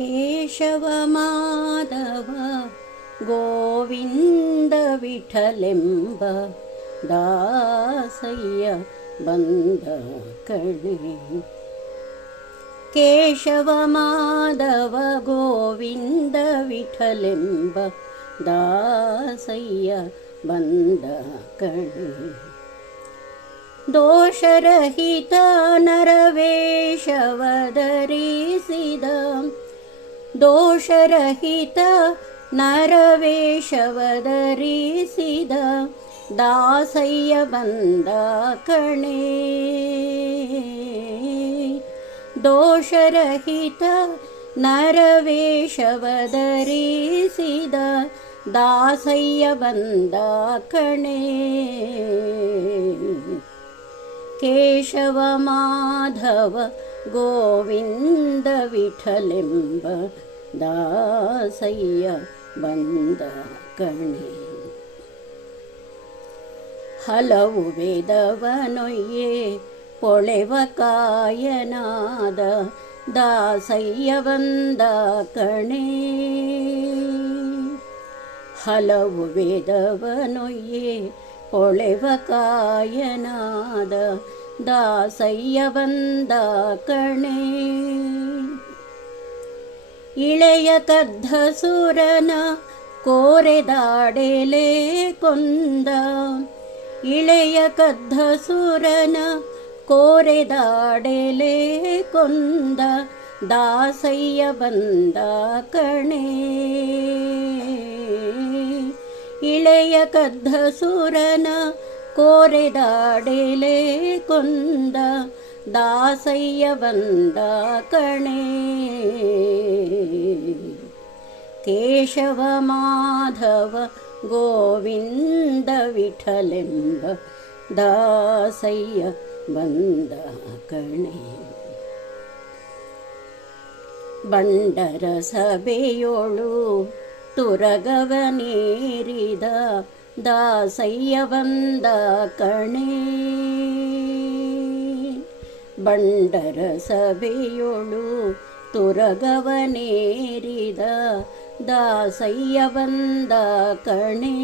केशव माधव दासय्य दासय केशव माधव गोविन्दविठलिम्ब दासय्य बन्दकळे दोषरहित नरवेशवदरीसिदम् दोषरहित नरवेशवदरिसिद दासय्य कणे दोषरहित नरवेशवदरिसिदसय्यब कणे केशवमाधव गोविन्दविठलिम्ब ದಾಸಯ್ಯ ಬಂದ ಕಣೆ ಹಲವು ವೇದವನೊಯ್ಯೆ ಪೊಳೆವ ಕಾಯನಾದ ದಾಸಯ್ಯ ಬಂದ ಕಣೆ. ಹಲವು ವೇದವನೊಯ್ಯೆ ಪೊಳೆವ ಕಾಯನಾದ ದಾಸಯ್ಯ ಬಂದ ಕಣೆ. ಇಳೆಯ ಕದ್ದ ಸುರನ ಕೋರೆದಾಡೆಲೆ ಕೊಂದ ಇಳೆಯ ಕದ್ದ ಸುರನ ಕೋರೆದಾಡೆಲೆ ಕೊಂದ ದಾಸಯ್ಯ ಬಂದ ಕಣೆ ಇಳೆಯ ಕದ್ದ ಸುರನ ಕೋರೆದಾಡೆಲೆ ಕೊಂದ ದಾಸಯ್ಯ ಬಂದ ಕಣೆ. ಕೇಶವ ಮಾಧವ ಗೋವಿಂದ ವಿಠಲೆಂಬ ದಾಸಯ್ಯ ಬಂದ ಕಣೆ. ಬಂಡರ ಸಭೆಯೋಳು ತುರಗವ ನೀರಿದ ದಾಸಯ್ಯ ಬಂದ ಕಣೆ. ಬಂಡರ ಸಭೆಯೊಳು ತುರಗವನೇರಿದ ದಾಸಯ್ಯ ಬಂದ ಕಣೆ.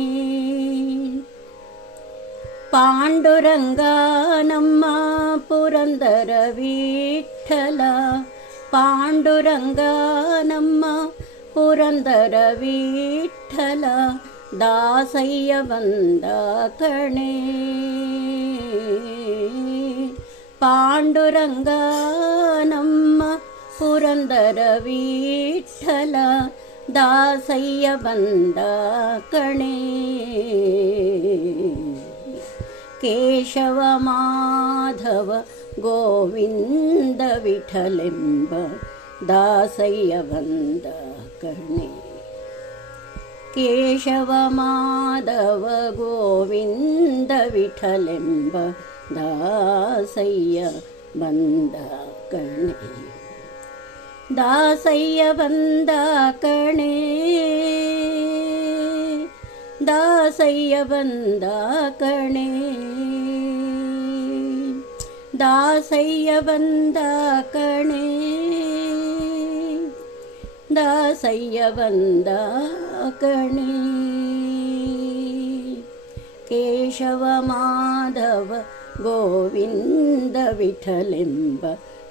ಪಾಂಡುರಂಗ ನಮ್ಮ ಪುರಂದರ ವಿಠಲ ಪಾಂಡುರಂಗ ನಮ್ಮ ಪುರಂದರ ವಿಠಲ, ದಾಸಯ್ಯ ಬಂದ ಕಣೆ. पाण्डुरङ्गानम्म पुरन्दरवीठल दासय्य बन्द कणे केशव माधव गोविन्द विठलेम्ब दासय्य बन्द कणे केशव माधव गोविन्द विठलेम्ब दासय्य बन्द दासय्य दासैः दासय्य कणि दासय्य बन्दा दासय्य बन्द केशव माधव गोविन्दविठलिम्ब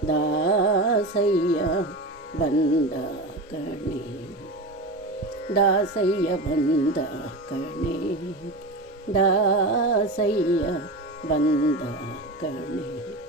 दासय्य बन्दकणे दासय्य बन्दकणे दासय्य वन्द कणे